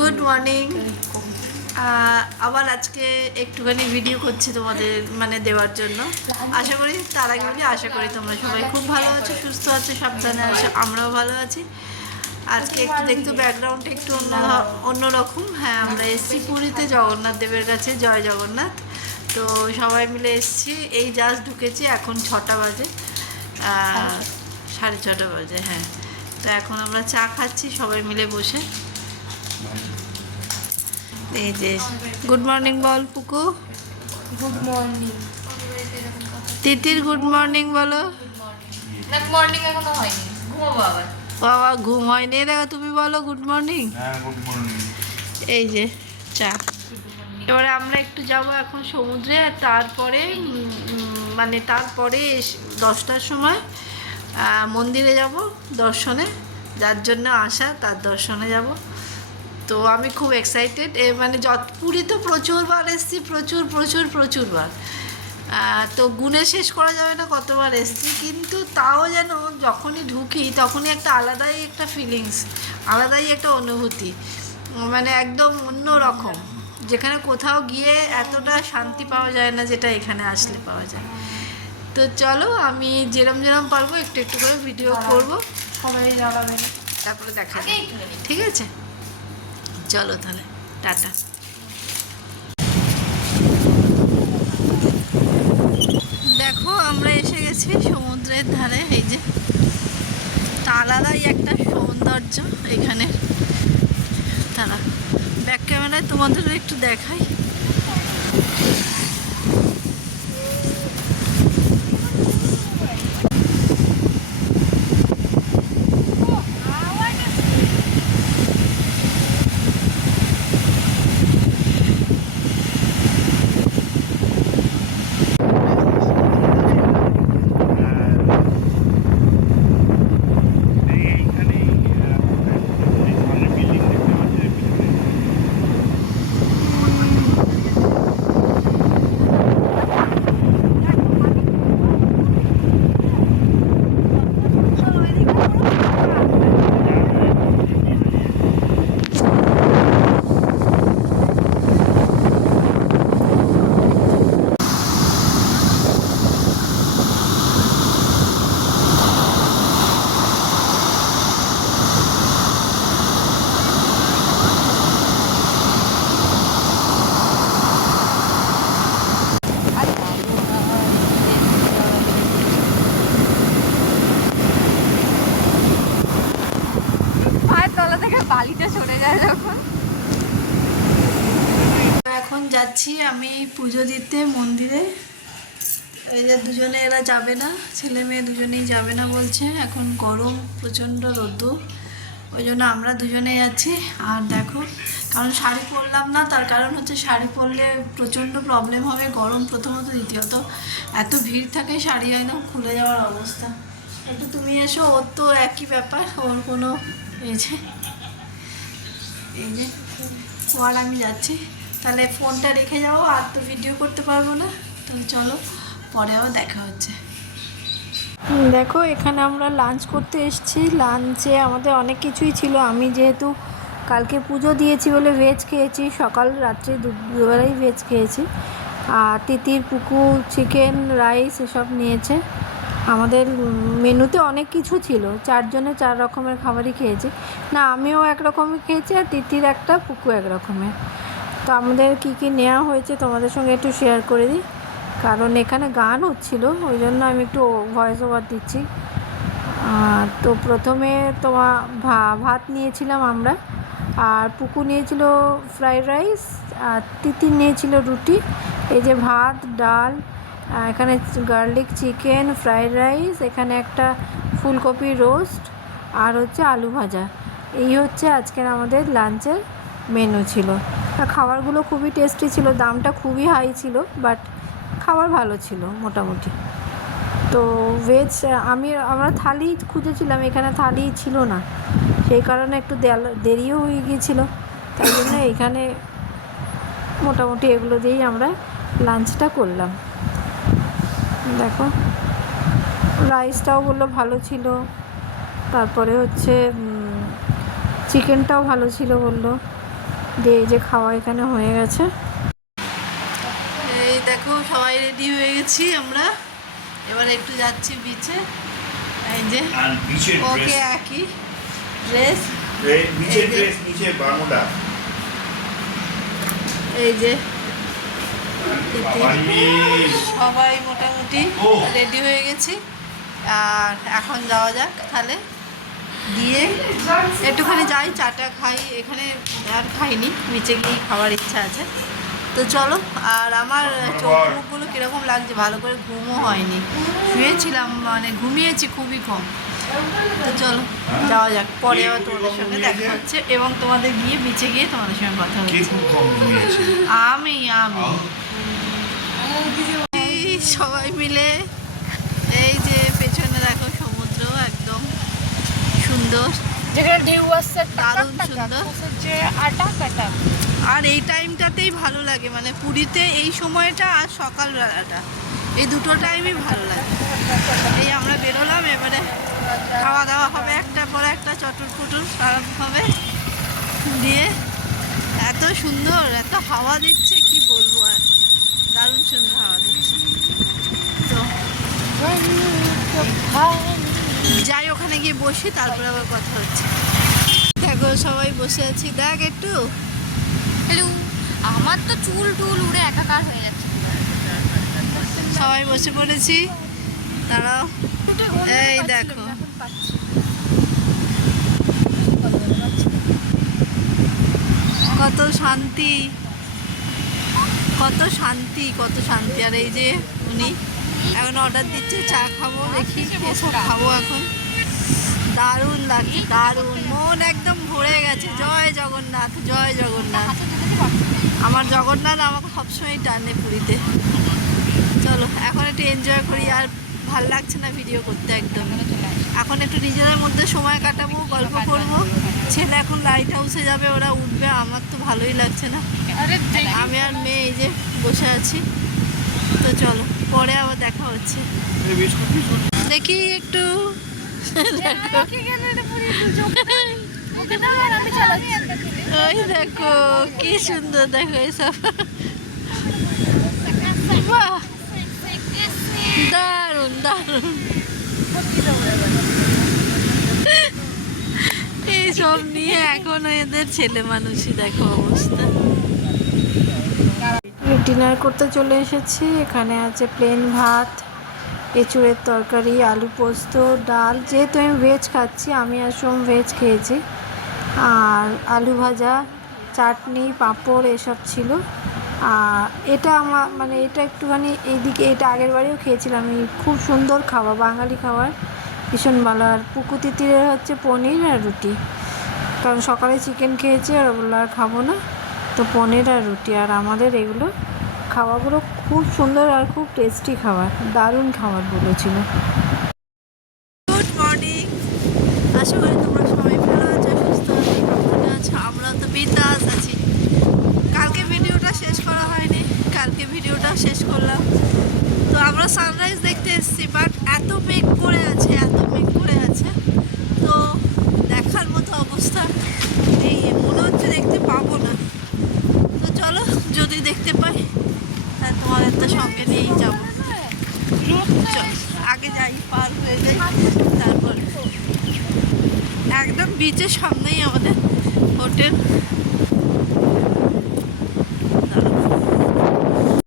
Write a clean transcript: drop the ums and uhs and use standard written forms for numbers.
Good morning. আবার আজকে একটুখানি ভিডিও করছি তোমাদের মানে দেওয়ার জন্য। আশা করি তার আগে বলি আশা করি তোমরা সবাই খুব ভালো আছো, সুস্থ আছো, সাবধানে আছো। আমরাও ভালো আছি। আজকে একটু দেখতে ব্যাকগ্রাউন্ডটা একটু অন্যরকম। হ্যাঁ, আমরা এসেছি পুরীতে জগন্নাথ দেবের কাছে। জয় জগন্নাথ। তো সবাই মিলে এসেছি, এই জাস্ট ঢুকেছি, এখন 6টা বাজে, 6:30 বাজে। হ্যাঁ, তো এখন আমরা চা খাচ্ছি সবাই মিলে বসে। এই যে গুড মর্নিং বল Puku. Good morning. Titir good morning বলো। না, মর্নিং এখনো হয়নি, ঘুমাবো আবার। বাবা ঘুম হয়নি, দেখো তুমি বলো গুড মর্নিং। হ্যাঁ, গুড মর্নিং। এই যে চা। এবারে আমরা একটু যাব এখন সমুদ্রে, তারপরে মানে তারপরে 10টার সময় মন্দিরে যাব দর্শনে, যার জন্য আসা তার দর্শনে যাব। তো আমি খুব এক্সাইটেড। মানে পুরী তো প্রচুরবার এসেছি, প্রচুরবার। তো গুণে শেষ করা যাবে না কতবার এসেছি, কিন্তু তাও যেন যখনই ঢুকি তখনই একটা আলাদাই একটা ফিলিংস, আলাদাই একটা অনুভূতি, মানে একদম অন্য রকম, যেখানে কোথাও গিয়ে এতটা শান্তি পাওয়া যায় না যেটা এখানে আসলে পাওয়া যায়। তো চলো, আমি যেরম পারবো একটু একটু করে ভিডিও করব, সবাই জ্বালাবে, তারপরে দেখা যাবে। ঠিক আছে, চলো তাহলে, টাটা। দেখো আমরা এসে গেছি সমুদ্রের ধারে। এই যে আলাদাই একটা সৌন্দর্য এখানে। তারা ব্যাক ক্যামেরায় তোমাদের একটু দেখাই। বালিটা সরে যায় যখন। এখন যাচ্ছি আমি পুজো দিতে মন্দিরে। এই যে দুজনে এরা যাবে না, ছেলে মেয়ে দুজনেই যাবে না বলছে, এখন গরম প্রচণ্ড রোদ্দুর, ওই জন্য আমরা দুজনে যাচ্ছি। আর দেখো, কারণ শাড়ি পরলাম না, তার কারণ হচ্ছে শাড়ি পরলে প্রচণ্ড প্রবলেম হবে, গরম প্রথমত, দ্বিতীয়ত এত ভিড় থাকে, শাড়ি হয় না, খুলে যাওয়ার অবস্থা। একটু তুমি এসো, ওর তো একই ব্যাপার, ওর কোনো এই যে ও আর আমি যাচ্ছি। তাহলে ফোনটা রেখে যাবো, আর তো ভিডিও করতে পারবো না। তাহলে চলো, পরেও দেখা হচ্ছে। দেখো এখানে আমরা লাঞ্চ করতে এসেছি। লাঞ্চে আমাদের অনেক কিছুই ছিল। আমি যেহেতু কালকে পুজো দিয়েছি বলে ভেজ খেয়েছি, সকাল রাত্রে দুবেলাই ভেজ খেয়েছি। আর তিতির পুকু চিকেন রাইস এসব নিয়েছে। আমাদের মেনুতে অনেক কিছু ছিল, 4 জনে 4 রকমের খাবারই খেয়েছি। না, আমিও এক রকমই খেয়েছি, আর তিতির একটা, পুকু এক রকমের। তো আমাদের কী কী নেওয়া হয়েছে তোমাদের সঙ্গে একটু শেয়ার করে দিই, কারণ এখানে গান হচ্ছিলো, ওই জন্য আমি একটু ভয়েস ওভার দিচ্ছি। তো প্রথমে ভাত নিয়েছিলাম আমরা, আর পুকু নিয়েছিল ফ্রাইড রাইস, আর তিতির নিয়েছিল রুটি। এই যে ভাত, ডাল, এখানে গার্লিক চিকেন, ফ্রাইড রাইস, এখানে একটা ফুলকপি রোস্ট, আর হচ্ছে আলু ভাজা। এই হচ্ছে আজকের আমাদের লাঞ্চের মেনু ছিল। খাবারগুলো খুবই টেস্টি ছিল, দামটা খুবই হাই ছিল, বাট খাবার ভালো ছিল মোটামুটি। তো ভেজ আমরা থালি খুঁজেছিলাম, এখানে থালি ছিল না, সেই কারণে একটু দেরিও হয়ে গিয়েছিলো, তাই জন্য এখানে মোটামুটি এগুলো দিয়েই আমরা লাঞ্চটা করলাম। দেখো রাইসটাও বললো ভালো ছিল, তারপরে হচ্ছে চিকেনটাও ভালো ছিল বললো। দিয়ে এই যে খাওয়া এখানে হয়ে গেছে। এই দেখো সবাই রেডি হয়ে গেছি আমরা, এবার একটু যাচ্ছি বিচে। এই যে ওকে একই ড্রেস, এই যে সবাই মোটামুটি রেডি হয়ে গেছি। আর এখন যাওয়া যাক তাহলে, দিয়ে একটুখানি যাই চাটা খাই, এখানে আর খাইনি, নিচে গিয়ে খাওয়ার ইচ্ছা আছে। তো চলো। আর আমার চোখ মুখগুলো কীরকম লাগছে, ভালো করে ঘুমও হয়নি, শুয়েছিলাম, মানে ঘুমিয়েছি খুবই কম। তো চলো যাওয়া যাক, পরে আবার তোমাদের সঙ্গে দেখা হচ্ছে এবং তোমাদের গিয়ে বিচে গিয়ে তোমাদের সঙ্গে কথা হচ্ছে। আমি সবাই মিলে এই যে পেছনে দেখো সমুদ্র একদম সুন্দর, যেখানে ঢেউ আসছে দারুণ সুন্দর। আর এই টাইমটাতেই ভালো লাগে, মানে পুরীতে এই সময়টা আর সকালবেলাটা, এই দুটো টাইমই ভালো লাগে। এই আমরা বেরোলাম, এবারে খাওয়া দাওয়া হবে, একটা পর একটা চটুর পুটুর আরম্ভ হবে। দিয়ে এত সুন্দর, এত হাওয়া দিচ্ছে কি বলবো, আর দারুণ সুন্দর হাওয়া দিচ্ছে। তো যাই ওখানে গিয়ে বসি, তারপরে আবার কথা হচ্ছে। দেখো সবাই বসে আছি, দেখ একটু। হ্যালো, আমার তো চুল টুল উড়ে একাকার হয়ে যাচ্ছে। সবাই বসে পড়েছি, তারাও এই দেখো কত শান্তি, কত শান্তি, কত শান্তি। আর এই যে উনি এখন অর্ডার দিচ্ছে, চা খাবো, দেখি এসব খাবো এখন। দারুণ লাগছে, দারুণ, মন একদম ভরে গেছে। জয় জগন্নাথ, জয় জগন্নাথ। আমার জগন্নাথ আমাকে সবসময় টানে পুরীতে। চলো এখন একটু এনজয় করি, আর ভাল লাগছে না ভিডিও করতে একদম। এখন একটু নিজেদের মধ্যে সময় কাটাবো, গল্প করবো। ছেলে এখন লাইট হাউসে যাবে, ওরা উঠবে, আমার তো ভালোই লাগছে না। আমি আর মেয়ে এই যে বসে আছি। তো চলো পরে আবার দেখা হচ্ছে। দেখি একটু ওই দেখো কি সুন্দর, দেখো এসব, বাহ দারুণ দারুণ। এইসব নিয়ে এখনো এদের ছেলে মানুষই দেখো অবস্থা। ডিনার করতে চলে এসেছি। এখানে আছে প্লেন ভাত, এঁচুড়ের তরকারি, আলু পোস্ত, ডাল। যেহেতু আমি ভেজ খাচ্ছি, আমি আর সোম ভেজ খেয়েছি। আর আলু ভাজা, চাটনি, পাঁপড় এসব ছিল। আর এটা আমার মানে এটা একটুখানি এইদিকে, এটা আগের বারেও খেয়েছিলাম আমি। খুব সুন্দর খাবার, বাঙালি খাবার, ভীষণ ভালো। আর পুকুতি তীরের হচ্ছে পনির আর রুটি, কারণ সকালে চিকেন খেয়েছি আর ওগুলো আর খাবো না, তো পনির আর রুটি। আর আমাদের এগুলো খাবারগুলো খুব সুন্দর আর খুব টেস্টি খাবার, দারুণ খাবারগুলো ছিল। গুড মর্নিং, আশা করি তোমরা সবাই ভালো আছো, সুস্থ আছো, ভালো আছো। আমরা তো বিন্দাস আছি। কালকে ভিডিওটা শেষ করা হয়নি, কালকে ভিডিওটা শেষ করলাম। তো আমরা সানরাইজ দেখতে এসেছি, বাট এত মেঘ করে আছে, এত মেঘ করে আছে, তো দেখার মতো অবস্থা নেই, মনে হচ্ছে দেখতে পাবো না। তো চলো, যদি দেখতে পাই তাহলে তোমাদের তো সঙ্গে নিয়েই যাবো। চল আগে যাই, পার হয়ে যাই, তারপর একদম বিচের সামনেই আমাদের হোটেল।